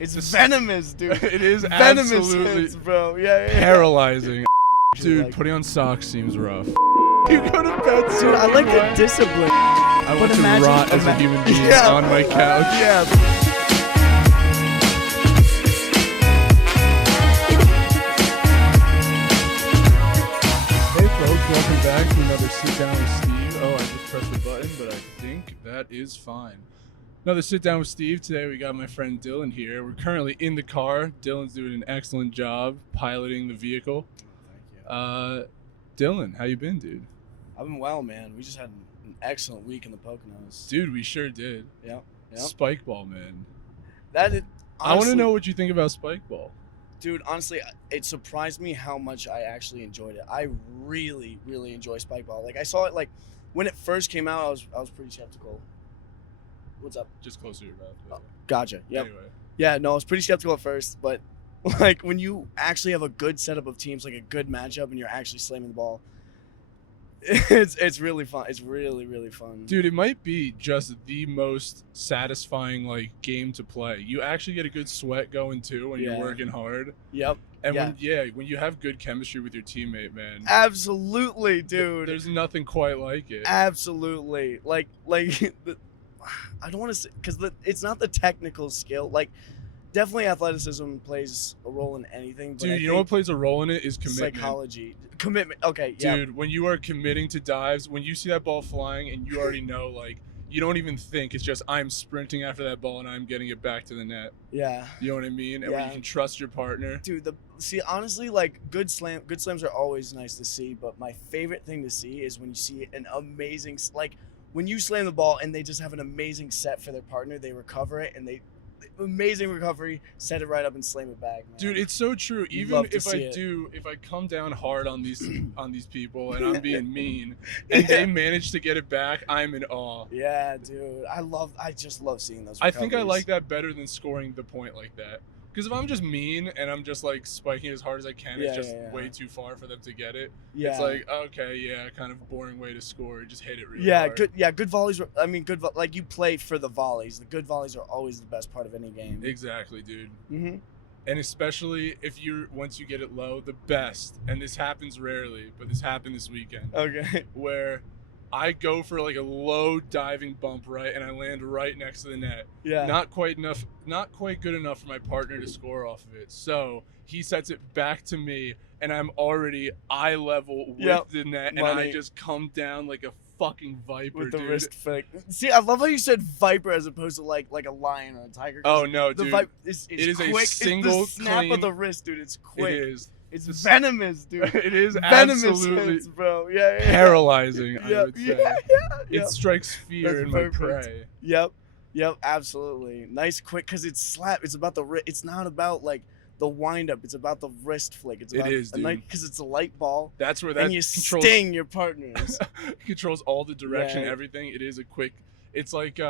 It's venomous, dude. It is venomous absolutely hits, bro. Yeah. paralyzing. Dude, like- putting on socks seems rough. You go to bed so Dude, I like late. the discipline. I want to rot as a human being on my couch. Yeah. Hey folks, welcome back to another Sit Down with Steve. Oh, I just pressed the button, but I think that is fine. Another Sit Down with Steve. Today we got my friend Dylan here. We're currently in the car. Dylan's doing an excellent job piloting the vehicle. Thank you. Dylan, how you been, dude? I've been well, man. We just had an excellent week in the Poconos. Dude, we sure did. Yep. Spikeball, man. That is, I want to honestly, know what you think about Spikeball. Dude, honestly, it surprised me how much I actually enjoyed it. I really, really enjoy Spikeball. Like, I saw it, like, when it first came out, I was pretty skeptical. What's up? Just closer to your mouth. Oh, gotcha. Yep. Anyway. Yeah, no, I was pretty skeptical at first, but, like, when you actually have a good setup of teams, like a good matchup, and you're actually slamming the ball, it's really fun. It's really, really fun. Dude, it might be just the most satisfying like game to play. You actually get a good sweat going too when you're working hard. Yep. And when you have good chemistry with your teammate, man. Absolutely, dude. There's nothing quite like it. Absolutely. Like I don't want to say, because it's not the technical skill. Like, definitely athleticism plays a role in anything. But Dude, you know what plays a role in it is commitment. Psychology. Commitment. Okay, yeah. Dude, when you are committing to dives, when you see that ball flying and you already know, like, you don't even think. It's just, I'm sprinting after that ball and I'm getting it back to the net. Yeah. You know what I mean? And when you can trust your partner. Dude, honestly, like, good slams are always nice to see, but my favorite thing to see is when you see an amazing, like, when you slam the ball and they just have an amazing set for their partner, they recover it, and amazing recovery, set it right up and slam it back, man. Dude, it's so true. Even if I come down hard on these people and I'm being mean and they manage to get it back, I'm in awe. Yeah, dude. I just love seeing those recoveries. I think I like that better than scoring the point like that. Because if I'm just mean and I'm just like spiking as hard as I can, it's just way too far for them to get it. Yeah. It's like, okay, kind of boring way to score. Just hit it really hard. Good volleys. I mean, like, you play for the volleys. The good volleys are always the best part of any game. Exactly, dude. Mm-hmm. And especially once you get it low, the best, and this happens rarely, but this happened this weekend. Okay. Where I go for like a low diving bump, right, and I land right next to the net. Yeah. Not quite good enough for my partner to score off of it. So he sets it back to me, and I'm already eye level with the net, and I just come down like a fucking viper, with the dude. wrist flick. See, I love how you said viper as opposed to like a lion or a tiger. Oh no, dude! It is quick. a single it's the snap of the wrist, dude. It's quick. It is. It's venomous, dude. It is venomous absolutely hits, bro. Yeah. Paralyzing, I would say. Yeah. It strikes fear That's in my perfect. prey. Yep, absolutely. Nice, quick, because it's slap. It's about the wrist. It's not about, like, the wind-up. It's about the wrist flick. It's about because it's a light ball. That's where that and you sting your partners. Controls all the direction, everything. It is a quick. It's like,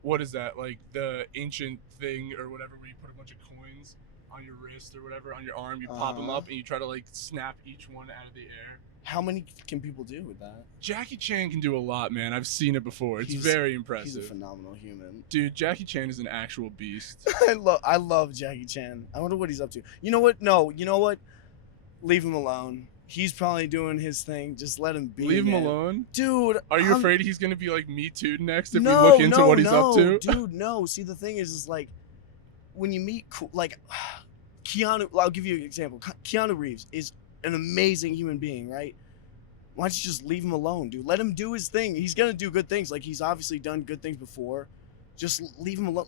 what is that? Like the ancient thing or whatever where you put a bunch of coins on your wrist or whatever, on your arm. You pop them up and you try to, like, snap each one out of the air. How many can people do with that? Jackie Chan can do a lot, man. I've seen it before. It's very impressive. He's a phenomenal human. Dude, Jackie Chan is an actual beast. I love Jackie Chan. I wonder what he's up to. You know what? No, you know what? Leave him alone. He's probably doing his thing. Just let him be. Leave him alone? Dude. Are you afraid he's going to be like Me Too next if we look into what he's up to? Dude, no. See, the thing is like, when you meet, like, Keanu, I'll give you an example. Keanu Reeves is an amazing human being, right? Why don't you just leave him alone, dude? Let him do his thing. He's gonna do good things. Like, he's obviously done good things before. Just leave him alone.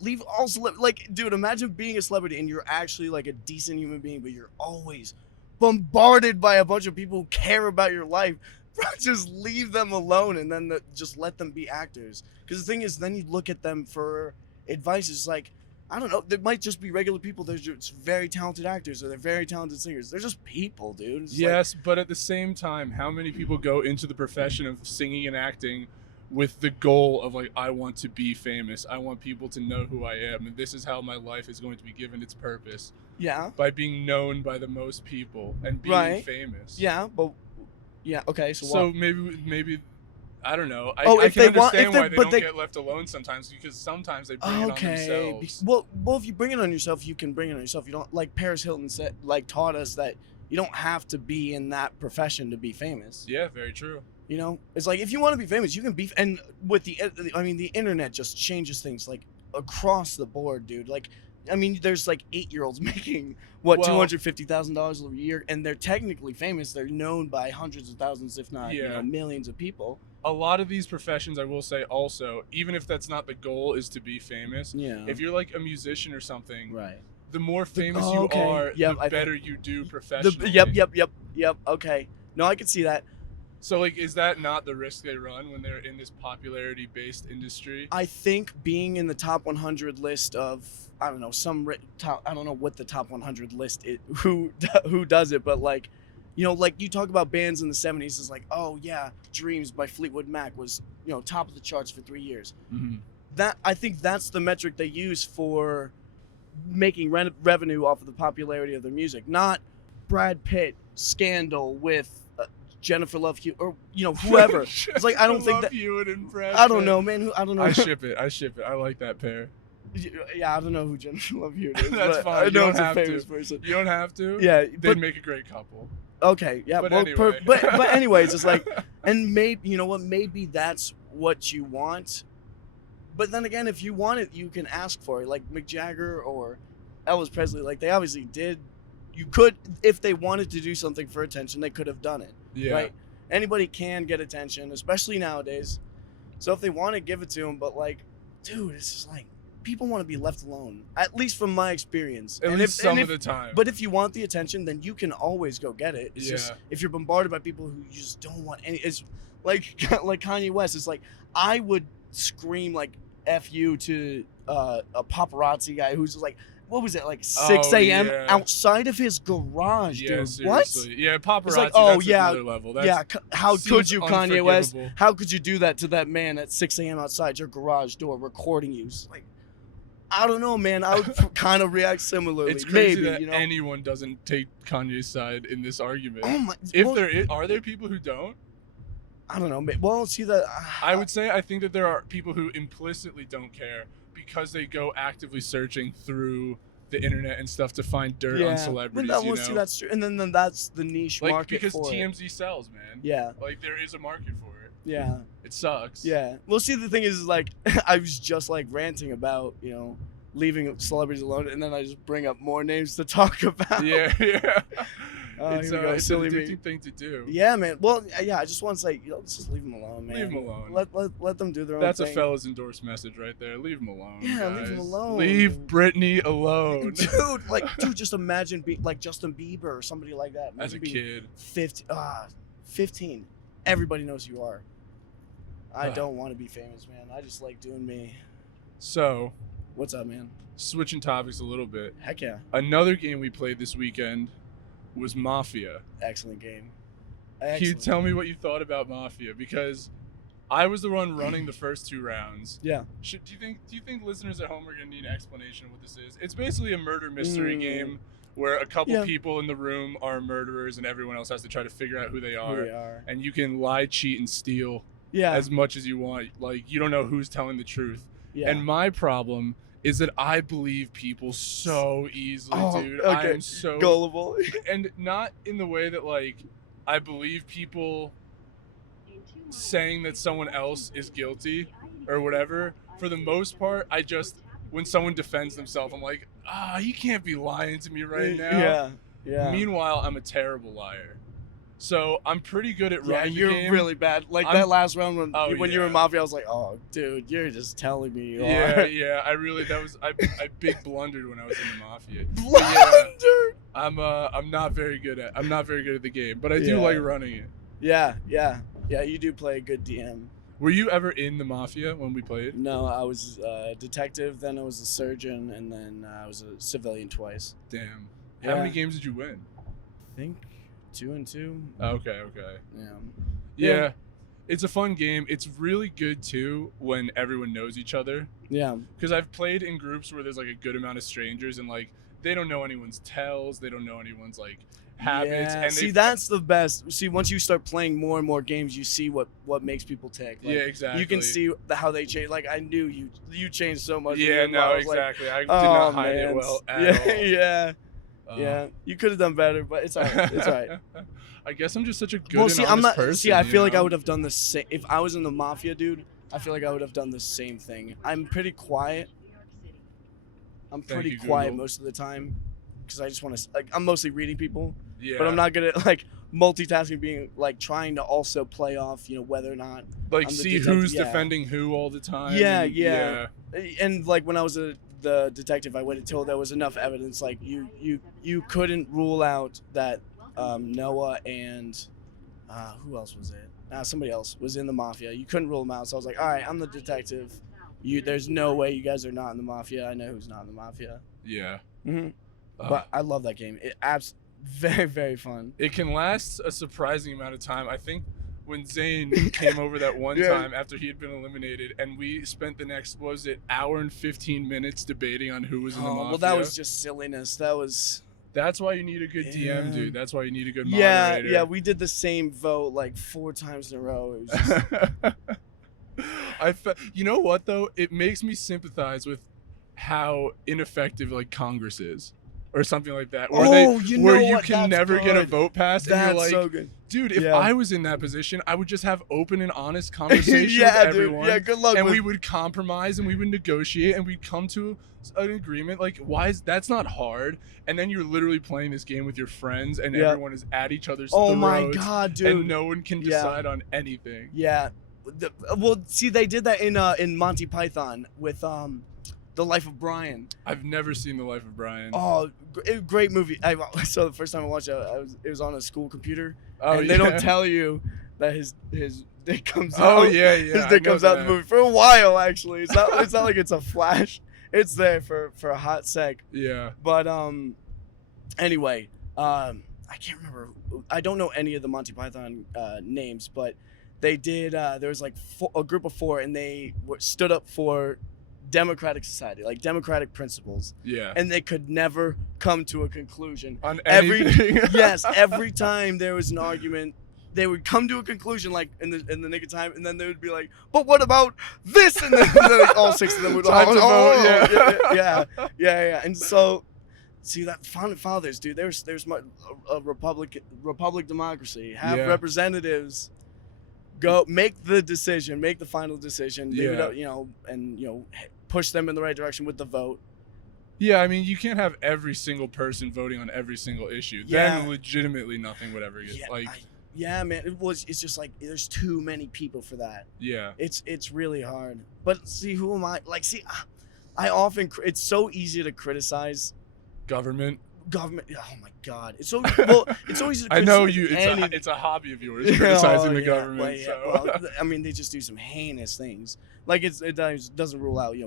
Dude, imagine being a celebrity and you're actually like a decent human being, but you're always bombarded by a bunch of people who care about your life. Bro, just leave them alone and then just let them be actors. Because the thing is, then you look at them for advice. It's like, I don't know. They might just be regular people. They're just very talented actors or they're very talented singers. They're just people, dude. Yes, but at the same time, how many people go into the profession of singing and acting with the goal of, like, I want to be famous. I want people to know who I am. And this is how my life is going to be given its purpose. Yeah. By being known by the most people and being famous. Yeah, but... Yeah, okay, so maybe I don't know. Oh, I if can they want- understand if they- why they but don't they- get left alone sometimes, because sometimes they bring it on Okay. themselves. Well, if you bring it on yourself, you can bring it on yourself. You don't, like Paris Hilton said, like taught us that you don't have to be in that profession to be famous. Yeah, very true. You know, it's like if you want to be famous, you can be. And with the internet just changes things like across the board, dude. Like, I mean, there's like 8-year-olds making what Well- $250,000 a year, and they're technically famous. They're known by hundreds of thousands, if not Yeah. millions of people. A lot of these professions, I will say also, even if that's not the goal, is to be famous. Yeah. If you're like a musician or something, Right. the more famous oh, you okay. are, Yep, the I better think- you do professionally. Yep. Okay. No, I can see that. So, like, is that not the risk they run when they're in this popularity-based industry? I think being in the top 100 list of I don't know I don't know what the top 100 list is, who does it, but like, you know, like you talk about bands in the 70s, is like, oh yeah, Dreams by Fleetwood Mac was, you know, top of the charts for 3 years. Mm-hmm. That I think that's the metric they use for making revenue off of the popularity of their music, not Brad Pitt scandal with Jennifer Love Hewitt or whoever. It's like I don't think that. Hewitt and Brad I don't Pitt. know, man. I don't know. I ship it. I like that pair. Yeah, I don't know who Jennifer Love Hewitt is. That's but fine. I You know don't it's a have famous to. person. You don't have to. Yeah, They'd but make a great couple. okay, yeah, But well, anyway. but anyways, it's like, and maybe you know what? Maybe that's what you want. But then again, if you want it, you can ask for it. Like Mick Jagger or Elvis Presley, like they obviously did. You could, if they wanted to do something for attention, they could have done it. Yeah. Right? Anybody can get attention, especially nowadays. So if they want to, give it to them. But like, dude, it's just like people want to be left alone. At least from my experience. At least some of the time. But if you want the attention, then you can always go get it. It's Yeah. just if you're bombarded by people who you just don't want any. It's like Kanye West. It's like I would scream like "F you" to a paparazzi guy who's just like, what was it, like 6 a.m. yeah. outside of his garage, Yeah, dude? seriously. What? Yeah, paparazzi. It's like, that's yeah, another level. That's, Yeah, how seems could you, Kanye West? unforgivable. How could you do that to that man at 6 a.m. outside your garage door recording you? It's like, I don't know, man. I would kind of react similarly. It's crazy Maybe, that you know? anyone doesn't take Kanye's side in this argument. Oh my, If well, there is, are there people who don't? I don't know. Well, see that. I would say I think that there are people who implicitly don't care because they go actively searching through the internet and stuff to find dirt on celebrities. Well, You see, know? that's true. And then that's the niche Like market because for it. TMZ sells, man. Yeah, Like there is a market for it. yeah, It sucks. yeah. Well, see, the thing is like, I was just like ranting about, leaving celebrities alone, and then I just bring up more names to talk about. Yeah, yeah. Oh, it's here we go, it's an silly me. addicting thing to do. Yeah, man. Well, yeah. I just want to say, let's just leave them alone, man. Leave 'em alone. Let them do their own That's thing. a fella's endorsed message right there. Leave him alone. Yeah, leave 'em guys. alone. Leave Britney alone. Dude, just imagine like Justin Bieber or somebody like that. As a Imagine being kid. 15. Everybody knows who you are. I Ugh. don't want to be famous, man. I just like doing me. So, What's up, man? switching topics a little bit. Heck yeah. Another game we played this weekend was Mafia. Excellent game. Can you tell me what you thought about Mafia? Because I was the one running the first 2 rounds. Yeah. Do you think listeners at home are gonna need an explanation of what this is? It's basically a murder mystery game where a couple people in the room are murderers and everyone else has to try to figure out who they are. Who they are. And you can lie, cheat, and steal Yeah. as much as you want. Like you don't know who's telling the truth. yeah. And my problem is that I believe people so easily, dude. Okay. I am so gullible. and not in the way that like I believe people saying that someone else is guilty or whatever. For the most part, I just when someone defends themselves, I'm like, you can't be lying to me right now. Yeah. Yeah. Meanwhile, I'm a terrible liar. So I'm pretty good at Yeah, running the you're game. really bad. Like I'm- that last round when you were yeah. in Mafia, I was like, oh, dude, you're just telling me you Yeah, are. yeah. I big blundered when I was in the Mafia. Blunder. I'm not very good at the game, but I do Yeah. like running it. Yeah. You do play a good DM. Were you ever in the Mafia when we played? No, I was a detective, then I was a surgeon, and then I was a civilian twice. Damn. Yeah. How many games did you win? I think 2 and 2. Okay. Yeah. Yeah. It's a fun game. It's really good too when everyone knows each other. Yeah. Because I've played in groups where there's like a good amount of strangers and like they don't know anyone's tells, they don't know anyone's like habits. Yeah. And See, that's the best. See, once you start playing more and more games, you see what makes people tick. Like, yeah, exactly. You can see how they change. Like, I knew you changed so much. Yeah, no, exactly. I did not hide it well at all. Yeah. Yeah, you could have done better, but it's alright. It's alright. I guess I'm just such a good Well, and honest person. See, I feel like I would have done the same if I was in the Mafia, dude. I feel like I would have done the same thing. I'm pretty quiet. I'm pretty quiet most of the time because I just want to. Like, I'm mostly reading people. Yeah. But I'm not good at like multitasking, being like trying to also play off, whether or not like see who's defending who all the time. Yeah. And like when I was the detective, I waited till there was enough evidence. Like you couldn't rule out that Noah and who else was it? Somebody else was in the Mafia. You couldn't rule them out. So I was like, all right, I'm the detective. There's no way you guys are not in the Mafia. I know who's not in the Mafia. Yeah. Mm-hmm. But I love that game. Very, very fun. It can last a surprising amount of time. I think when Zane came over that one time after he had been eliminated, and we spent the next, what was it, hour and 15 minutes debating on who was in the Mafia. Well, that was just silliness. That's why you need a good DM, dude. That's why you need a good moderator. Yeah, we did the same vote like 4 times in a row. It was just... you know what, though? It makes me sympathize with how ineffective, like, Congress is. Or something like that. Where you can never get a vote passed. And you're like, so good. Dude, if I was in that position, I would just have open and honest conversation with everyone. Dude. Yeah, good luck. And we would compromise and we would negotiate and we'd come to an agreement. Like, that's not hard. And then you're literally playing this game with your friends and everyone is at each other's throats. Oh my God, dude. And no one can decide on anything. Yeah. Well, see, they did that in Monty Python with The Life of Brian. I've never seen The Life of Brian. Oh, great movie. So the first time I watched it, it was on a school computer. Oh, and they don't tell you that his dick comes out. Oh yeah. His dick comes out in the movie for a while. Actually, it's not like it's a flash. It's there for a hot sec. Yeah. But anyway, I can't remember. I don't know any of the Monty Python names, but they did. There was like a group of 4, and they stood up for democratic society, like democratic principles. Yeah. And they could never come to a conclusion on anything. Every time there was an argument, they would come to a conclusion like in the nick of time, and then they would be like, but what about this? And then like, all 6 of them would vote. Yeah. And so see, that founding fathers, dude, there's a republic democracy. Have representatives go make the final decision, leave it up, and push them in the right direction with the vote. Yeah, I mean, you can't have every single person voting on every single issue. Yeah. Then legitimately nothing would ever get man. It's just like there's too many people for that. Yeah. It's really hard. But see, who am I? Like, see, it's so easy to criticize government. Oh my God! It's so easy to. I know you. It's a hobby of yours, criticizing the government. Well, I mean, they just do some heinous things. Like it doesn't rule out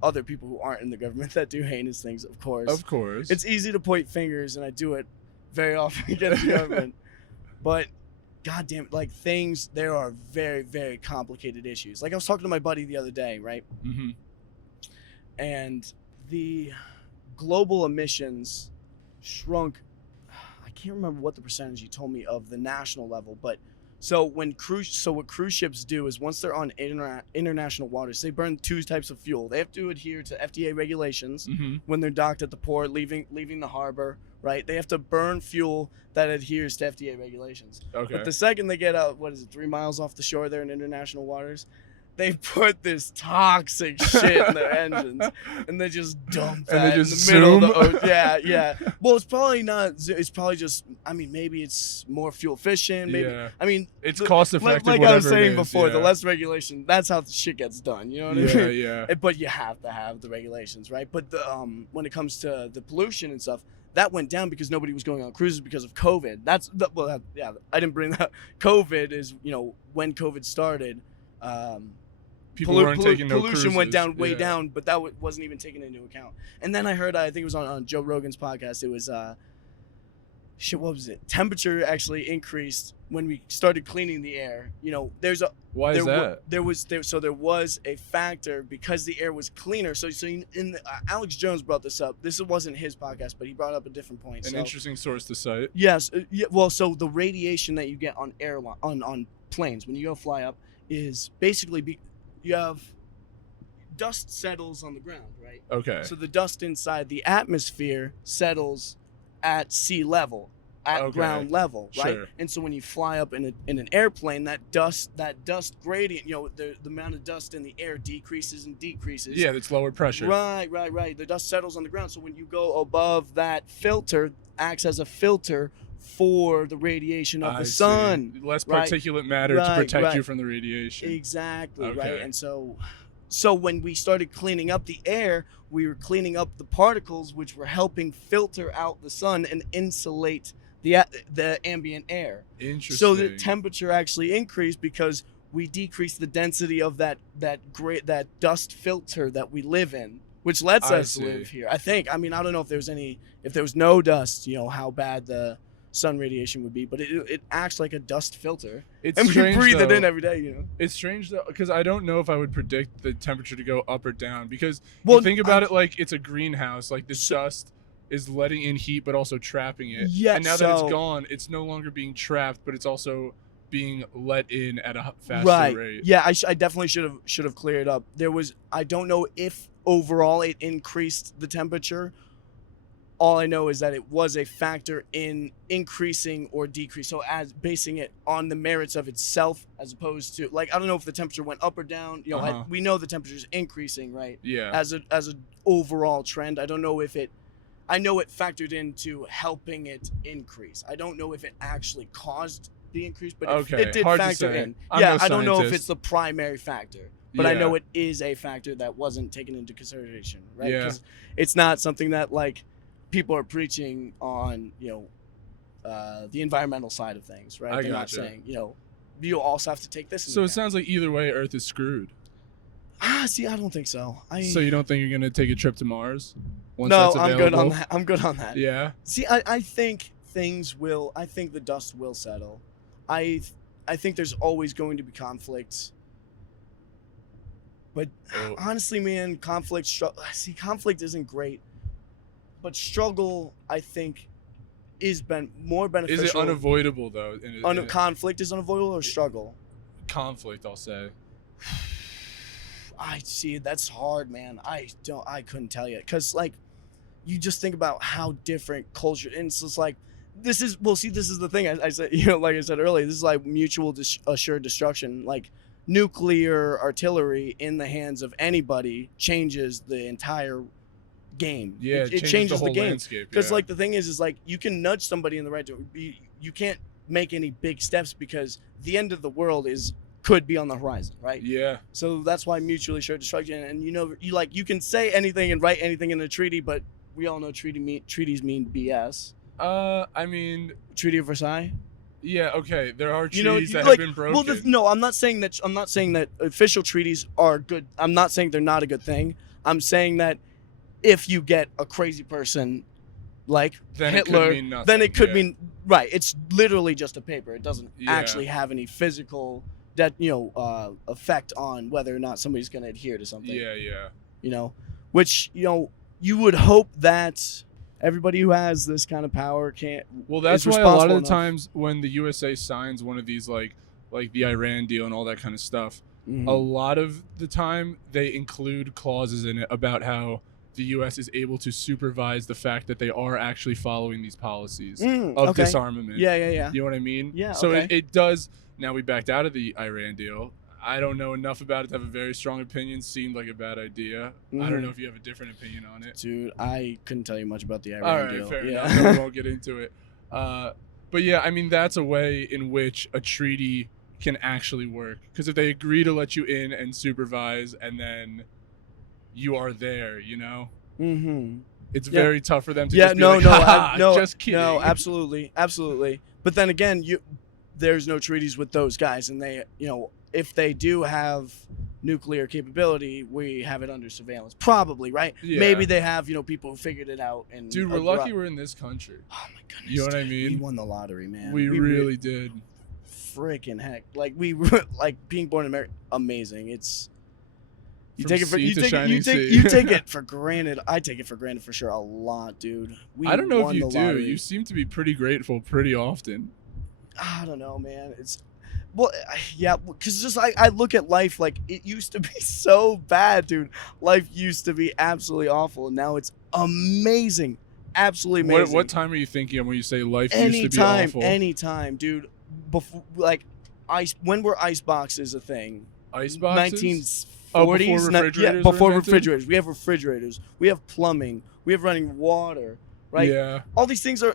other people who aren't in the government that do heinous things. Of course, it's easy to point fingers, and I do it very often against the government. But goddamn, like there are very, very complicated issues. Like I was talking to my buddy the other day, right? Mm-hmm. And the global emissions shrunk. I can't remember what the percentage you told me of the national level, but what cruise ships do is once they're on international waters, they burn 2 types of fuel. They have to adhere to FDA regulations when they're docked at the port, leaving the harbor, right? They have to burn fuel that adheres to FDA regulations. Okay. But the second they get out, 3 miles off the shore, they're in international waters, they put this toxic shit in their engines, and they just dump that in the middle of the ocean. Yeah. Well, it's probably not. It's probably just. I mean, maybe it's more fuel efficient. Maybe. Yeah. I mean, it's cost effective. Like I was saying before, the less regulation, that's how the shit gets done. You know what I mean? Yeah. But you have to have the regulations, right? But when it comes to the pollution and stuff, that went down because nobody was going on cruises because of COVID. I didn't bring that. COVID is when COVID started. People weren't taking no pollution cruises. Went down way down, but that wasn't even taken into account. And then I heard, I think it was on Joe Rogan's podcast, it was what was it? Temperature actually increased when we started cleaning the air. Why is that? There was a factor because the air was cleaner. Alex Jones brought this up. This wasn't his podcast, but he brought up a different point. An interesting source to cite. Yes. So the radiation that you get on on planes when you go fly up is basically you have dust settles on the ground, right? Okay. So the dust inside the atmosphere settles at sea level, at ground level, right? Sure. And so when you fly up in an airplane, that dust gradient, the amount of dust in the air decreases and decreases. Yeah, it's lower pressure. Right. The dust settles on the ground. So when you go above that filter, acts as a filter for the radiation of the sun. Less particulate matter to protect you from the radiation. Exactly, okay. right? And so when we started cleaning up the air, we were cleaning up the particles which were helping filter out the sun and insulate the ambient air. Interesting. So the temperature actually increased because we decreased the density of that dust filter that we live in, which lets us live here. I think. I mean, I don't know if there was no dust, how bad the sun radiation would be, but it acts like a dust filter. It's and strange, we breathe though. it in every day, It's strange though, because I don't know if I would predict the temperature to go up or down, because you think about it like it's a greenhouse, like the dust is letting in heat but also trapping it. Yeah, and now that it's gone, it's no longer being trapped, but it's also being let in at a faster rate. Yeah, I definitely should have cleared up. I don't know if overall it increased the temperature. All I know is that it was a factor in increasing or decrease. So as basing it on the merits of itself, as opposed to I don't know if the temperature went up or down. We know the temperature is increasing, right? Yeah. As an overall trend, I don't know if it. I know it factored into helping it increase. I don't know if it actually caused the increase, but it did factor in. I don't know if it's the primary factor, but I know it is a factor that wasn't taken into consideration, right? Yeah. Because it's not something that people are preaching on, the environmental side of things, right? They're not saying, you also have to take this into So it account. sounds like either way, Earth is screwed. See, I don't think so. So you don't think you're going to take a trip to Mars? No, I'm good on that. I'm good on that. Yeah? See, I think I think the dust will settle. I think there's always going to be conflicts. But honestly, man, conflict isn't great. But struggle, I think, is more beneficial. Is it unavoidable, though? Conflict is unavoidable or struggle? Conflict, I'll say. I see. That's hard, man. I couldn't tell you. Because, you just think about how different culture, and it's just this is the thing I said, like I said earlier, this is like mutual assured destruction. Nuclear artillery in the hands of anybody changes the entire game. Yeah, it changes the game. Because the thing is you can nudge somebody in the right direction. You can't make any big steps because the end of the world could be on the horizon, right? Yeah. So that's why mutually assured destruction. And you can say anything and write anything in a treaty, but we all know treaties mean BS. I mean, Treaty of Versailles. Yeah. Okay. There are treaties that have been broken. Well, I'm not saying that official treaties are good. I'm not saying they're not a good thing. I'm saying that if you get a crazy person like then Hitler, it could mean nothing. then it could mean right. It's literally just a paper. It doesn't actually have any physical effect on whether or not somebody's going to adhere to something. Yeah. Which you would hope that everybody who has this kind of power can't. Well, that's why a lot of the times when the USA signs one of these like the Iran deal and all that kind of stuff, a lot of the time they include clauses in it about how the U.S. is able to supervise the fact that they are actually following these policies of disarmament. Yeah. You know what I mean? Yeah. So it does. Now we backed out of the Iran deal. I don't know enough about it to have a very strong opinion. Seemed like a bad idea. I don't know if you have a different opinion on it. Dude, I couldn't tell you much about the Iran All right, deal. Fair enough. We won't get into it. But yeah, I mean, that's a way in which a treaty can actually work. Because if they agree to let you in and supervise and then you are there, it's very tough for them to just be just kidding. No, absolutely. But then again, there's no treaties with those guys, and they, if they do have nuclear capability, we have it under surveillance. Probably, right? Yeah. Maybe they have, people who figured it out. And Dude, we're lucky we're in this country. Oh my goodness. You know what I dude, mean? We won the lottery, man. We really did. Freaking heck. Like we were like being born in America, amazing. It's you take it for you take it for granted. I take it for granted for sure a lot, dude. I don't know if you do. Lottery. You seem to be pretty grateful pretty often. I don't know, man. Yeah, because just I look at life like it used to be so bad, dude. Life used to be absolutely awful, and now it's amazing, absolutely amazing. What time are you thinking of when you say life used to be awful? Anytime, dude. Before when were ice boxes a thing? Ice boxes? 1940s. Before refrigerators. We have refrigerators. We have plumbing. We have running water, right? Yeah. All these things are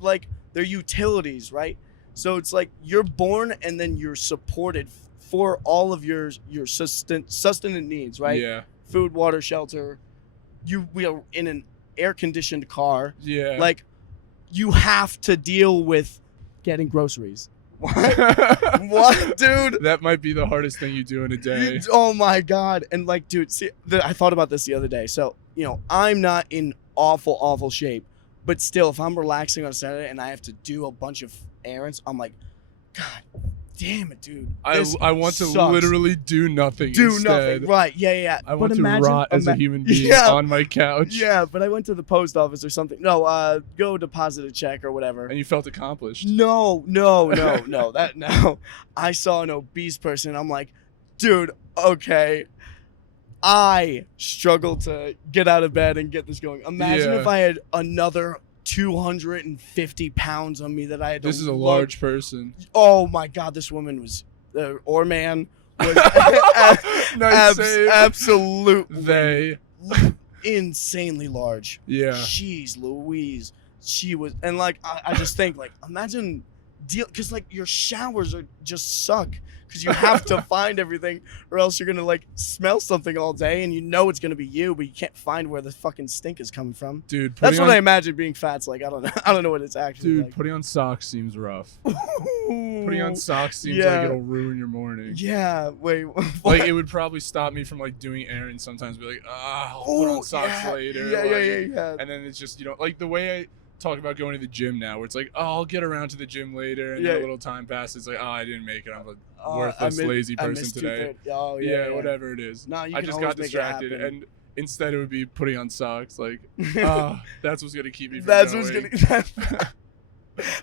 like they're utilities, right? So it's like you're born and then you're supported for all of your sustenance needs, right? Yeah. Food, water, shelter. We are in an air-conditioned car. Yeah. Like you have to deal with getting groceries. What, dude? That might be the hardest thing you do in a day. Oh my god. And like, dude, see, I thought about this the other day. So, I'm not in awful shape, but still, if I'm relaxing on Saturday and I have to do a bunch of errands, I'm like, god damn it, dude. I want to literally do nothing nothing. Right. Yeah. I want to rot as a human being on my couch. Yeah, but I went to the post office or something. No, go deposit a check or whatever. And you felt accomplished. No. I saw an obese person. I'm like, dude, okay. I struggled to get out of bed and get this going. Imagine if I had another 250 pounds on me that I had to This is a large person. Oh my god, this woman was or man was absolutely insanely large. Yeah. Jeez Louise. She was, and like I just think like imagine because like your showers are just suck because you have to find everything or else you're gonna like smell something all day and it's gonna be you, but you can't find where the fucking stink is coming from. Dude, that's what I imagine being fat's like. I don't know what it's actually like. Putting on socks seems rough. Putting on socks seems like it'll ruin your morning. Yeah, wait. What? Like it would probably stop me from like doing errands sometimes. Be like, I'll put on socks later. Yeah. And then it's just like the way I talk about going to the gym now, where it's like, I'll get around to the gym later, and then a little time passes, like, I didn't make it. I'm a worthless, lazy person today. Whatever it is. No, I just got distracted, and instead it would be putting on socks. Like, that's what's gonna keep me from going.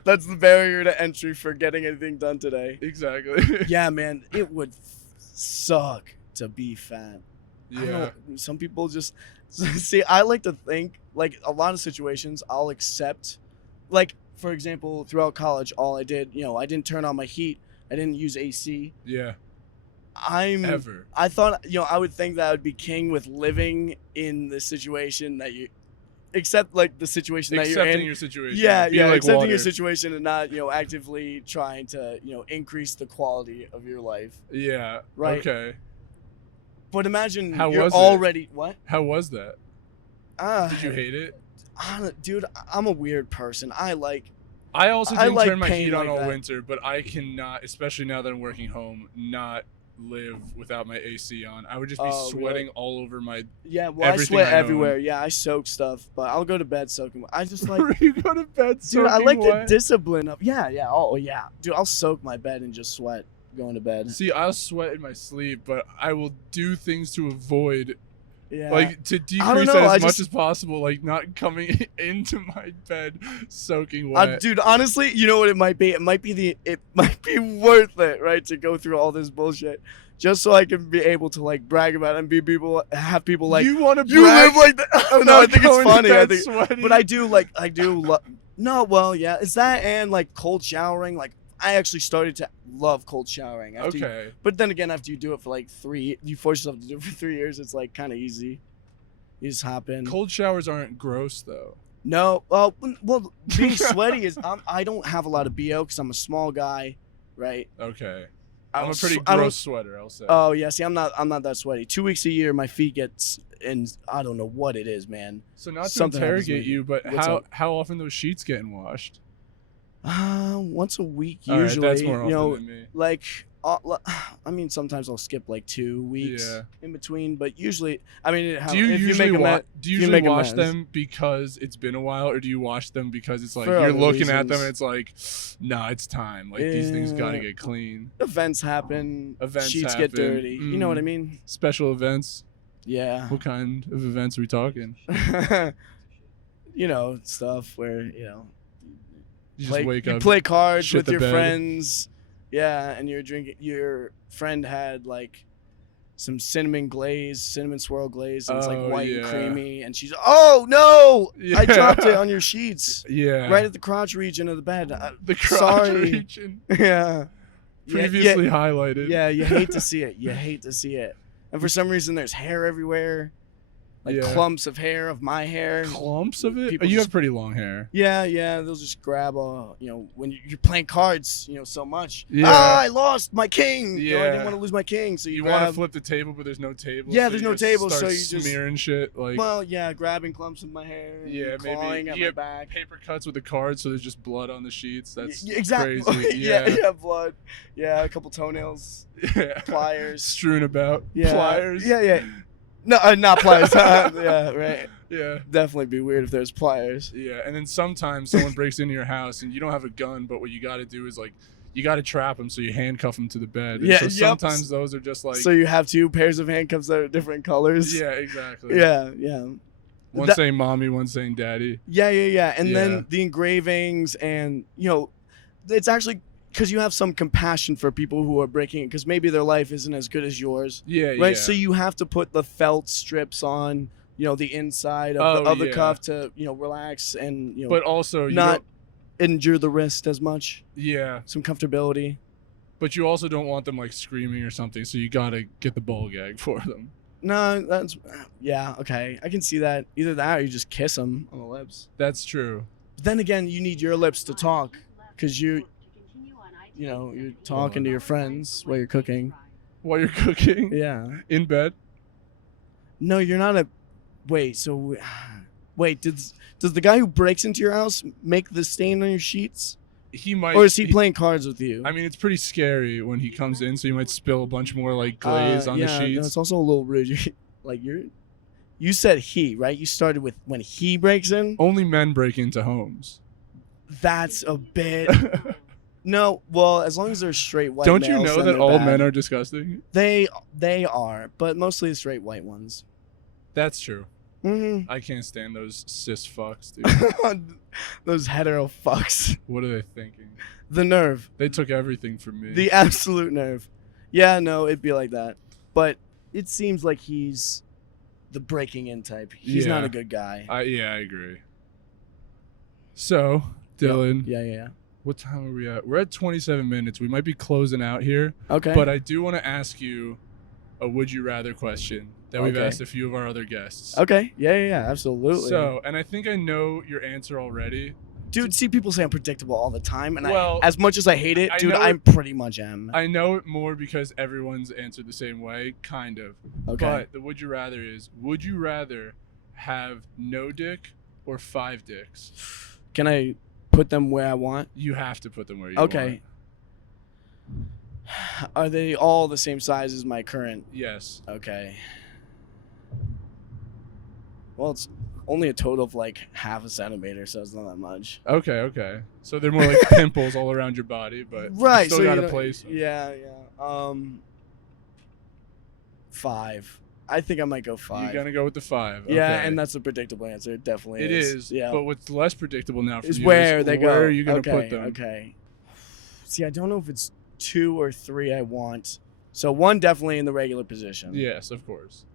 That's the barrier to entry for getting anything done today. Exactly. Yeah, man, it would suck to be fat. Yeah. Some people just see. I like to think like a lot of situations I'll accept. Like for example, throughout college, all I did, I didn't turn on my heat. I didn't use AC. Yeah. I thought, I would think that I would be king with living in the situation that you. Except like the situation that you're in. Accepting your situation. Yeah, like accepting water. your situation and not, actively trying to, increase the quality of your life. Yeah. Right. Okay. But imagine How you're was already what? How was that? Did you hate it? Dude, I'm a weird person. I also didn't like turn my heat on like all winter, but I cannot, especially now that I'm working home, not live without my AC on. I would just be sweating all over my I sweat everywhere. Yeah, I soak stuff, but I'll go to bed soaking. I just like you go to bed soaking. Dude, I like wet? the discipline of dude, I'll soak my bed and just sweat going to bed. See, I'll sweat in my sleep, but I will do things to avoid Yeah. Like, to decrease that as much as possible, like, not coming into my bed soaking wet. Dude, honestly, you know what it might be? It might be worth it, right, to go through all this bullshit. Just so I can be able to, like, brag about it and have people like, you want to brag? You live like that? No, I think it's funny. But I do, no, well, yeah. It's that and, like, cold showering. Like, I actually started to love cold showering. But then again, after you do it for, like, you force yourself to do it for 3 years, it's, like, kind of easy. You just hop in. Cold showers aren't gross, though. No. Well, being sweaty is, I don't have a lot of BO because I'm a small guy, right? Okay. I'm a pretty gross sweater, I'll say. Oh yeah, see, I'm not that sweaty. 2 weeks a year, my feet gets, and I don't know what it is, man. So not to interrogate you, but how often those sheets getting washed? Once a week usually. Right, that's more often than me. Like I mean, sometimes I'll skip like 2 weeks Yeah. in between, but usually, I mean, Do you if usually you make watch? Do you if usually make watch amends them because it's been a while, or do you watch them because it's like for you're other looking at them reasons. and it's like, nah, it's time. Like these things got to Uh, get clean. Events happen, Events sheets happen. get dirty. You know what I mean? Special events. Yeah. What kind of events are we talking? You know, stuff where You just wake you up. play cards shit with the your bed. friends. Yeah, and you're drinking. Your friend had like some cinnamon swirl glaze, and it's like Oh, white and yeah. creamy. And she's, oh no, Yeah. I dropped it on your sheets, Yeah. right at the crotch region of the bed. The crotch sorry. region. Yeah. Previously highlighted. Yeah, you hate to see it. You hate to see it. And for some reason, there's hair everywhere. Like Yeah. clumps of hair of my hair. Clumps of it. People You just- have pretty long hair. Yeah, they'll just grab when you're playing cards, so much. Yeah. Ah, I lost my king. I Yeah. didn't want to lose my king, so You grab. want to flip the table, but there's no table. Yeah, so there's you no just table, start so you just- smearing shit like. Well, yeah, grabbing clumps of my hair. And Yeah, maybe clawing at you my get back. paper cuts with the cards, so there's just blood on the sheets. That's Exactly. crazy. yeah, blood. Yeah, a couple toenails, Yeah. pliers. Strewn about. Yeah. Pliers. Yeah. No, not pliers. Yeah, right. Yeah. Definitely be weird if there's pliers. Yeah, and then sometimes someone breaks into your house and you don't have a gun, but what you got to do is like you got to trap them, so you handcuff them to the bed. And Yeah, so yep. sometimes those are just like. So you have 2 pairs of handcuffs that are different colors. Yeah, exactly. Yeah. One That- saying mommy, one saying daddy. Yeah. And Yeah. then the engravings, and it's actually because you have some compassion for people who are breaking it, because maybe their life isn't as good as yours, Yeah, right? yeah. So you have to put the felt strips on, the inside of the yeah. cuff to relax and But also you not don't- injure the wrist as much. Yeah, Some comfortability. but you also don't want them like screaming or something, so you gotta get the ball gag for them. No, that's okay. I can see that. Either that or you just kiss them on the lips. That's true. But then again, you need your lips to talk, because you're talking to your friends while you're cooking. While you're cooking Yeah. in bed. No, you're not a. Wait. So, wait. Does the guy who breaks into your house make the stain on your sheets, He might. or is he playing cards with you? I mean, it's pretty scary when he comes in, so you might spill a bunch more like glaze on the yeah, no, sheets. it's also a little rude. You said he, right? You started with when he breaks in. Only men break into homes. That's a bit. No, well, as long as they're straight white. Don't you males, know then that they're all bad. men are disgusting? They are, but mostly the straight white ones. That's true. Mm-hmm. I can't stand those cis fucks, dude. Those hetero fucks. What are they thinking? The nerve. They took everything from me. The absolute nerve. Yeah, no, it'd be like that. But it seems like he's the breaking in type. He's not Yeah. a good guy. I agree. So, Dylan, Yeah. what time are we at? We're at 27 minutes. We might be closing out here, Okay. but I do want to ask you a would you rather question that we've Okay. asked a few of our other guests. Okay. Yeah. Absolutely. So, and I think I know your answer already. dude, see, people say I'm predictable all the time, and Well, as much as I hate it, I dude, know I pretty much am. I know it more because everyone's answered the same way, kind of. Okay. But the would you rather is, would you rather have no dick or 5 dicks? Can I put them where I want? You have to put them where you Okay. want. Are they all the same size as my current? Yes. Okay. Well, it's only a total of like half a centimeter, so it's not that much. Okay. So they're more like pimples all around your body, but Right. you still so got you a know, place. Yeah. 5. I think I might go 5. You're gonna go with the 5. Yeah, Okay. and that's a predictable answer. It definitely It is. Yeah. But what's less predictable now for is you where is they go. where are you gonna okay, put them? Okay. See, I don't know if it's 2 or 3 I want. So 1 definitely in the regular position. Yes, of course.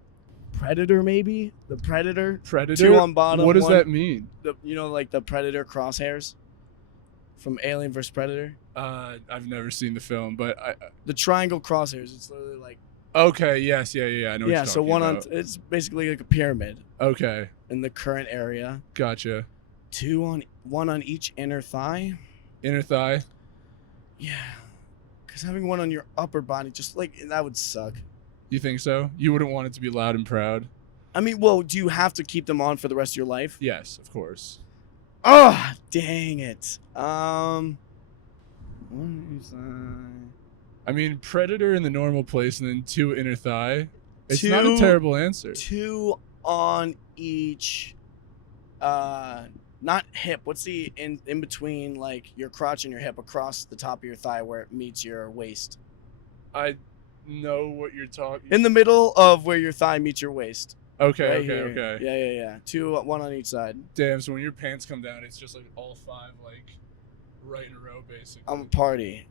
Predator, maybe? The Predator? Predator. 2 on bottom. What does 1 that mean? like the Predator crosshairs from Alien vs. Predator? I've never seen the film, but The triangle crosshairs. It's literally like. okay. Yes. Yeah. I know. What Yeah, you're so talking one about. it's basically like a pyramid Okay. in the current area. Gotcha. 1 on each inner thigh. Inner thigh. Yeah. Because having 1 on your upper body, just like, that would suck. You think so? You wouldn't want it to be loud and proud? I mean, well, do you have to keep them on for the rest of your life? Yes, of course. Oh, dang it. One side. I mean, predator in the normal place and then 2 inner thigh. It's not a terrible answer. 2 on each, not hip. What's the in between, like your crotch and your hip, across the top of your thigh where it meets your waist? I know what you're talking. In the middle of where your thigh meets your waist. Okay, Right okay, here. okay. Yeah. 2, 1 on each side. Damn, so when your pants come down, it's just like all 5, like, right in a row, basically. I'm a party.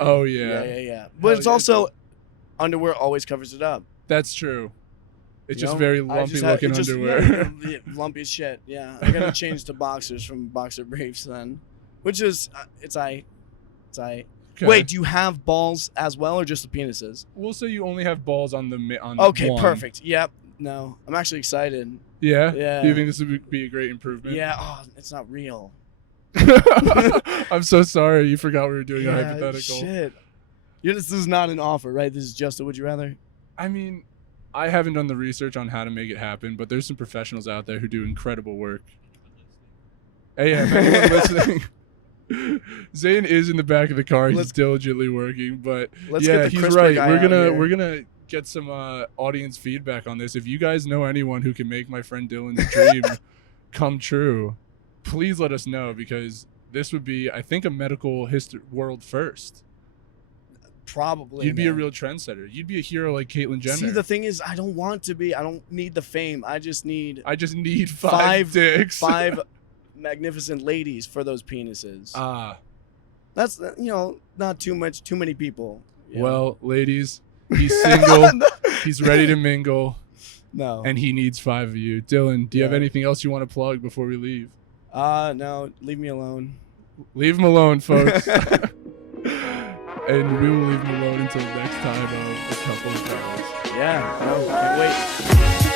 Oh, yeah. Yeah. But it's also, underwear always covers it up. That's true. It's You just know? very lumpy looking underwear. Yeah, lumpy as shit. Yeah, I gotta change to boxers from boxer briefs then, which is it's I. Okay. Wait, do you have balls as well, or just the penises? We'll say you only have balls on the on Okay, one. perfect. Yep. No, I'm actually excited. Yeah. Yeah. Do you think this would be a great improvement? Yeah. Oh, it's not real. I'm so sorry. You forgot we were doing a Yeah, hypothetical. Shit. This is not an offer, right? This is just a would you rather. I mean, I haven't done the research on how to make it happen, but there's some professionals out there who do incredible work. Hey, yeah, anyone listening? Zane is in the back of the car. He's diligently working, but Let's yeah, get the he's CRISPR right. guy We're gonna get some audience feedback on this. If you guys know anyone who can make my friend Dylan's dream come true, please let us know, because this would be, I think, a medical history world first. Probably. You'd be a real trendsetter. You'd be a hero like Caitlyn Jenner. See, the thing is, I don't want to be. I don't need the fame. I just need 5 dicks. 5 magnificent ladies for those penises. That's not too many people. Well, ladies, he's single. He's ready to mingle. No. And he needs 5 of you. Dylan, do you have anything else you want to plug before we leave? No, leave me alone. Leave him alone, folks. And we will leave him alone until next time of A Couple of Guys. Yeah, no, can't wait.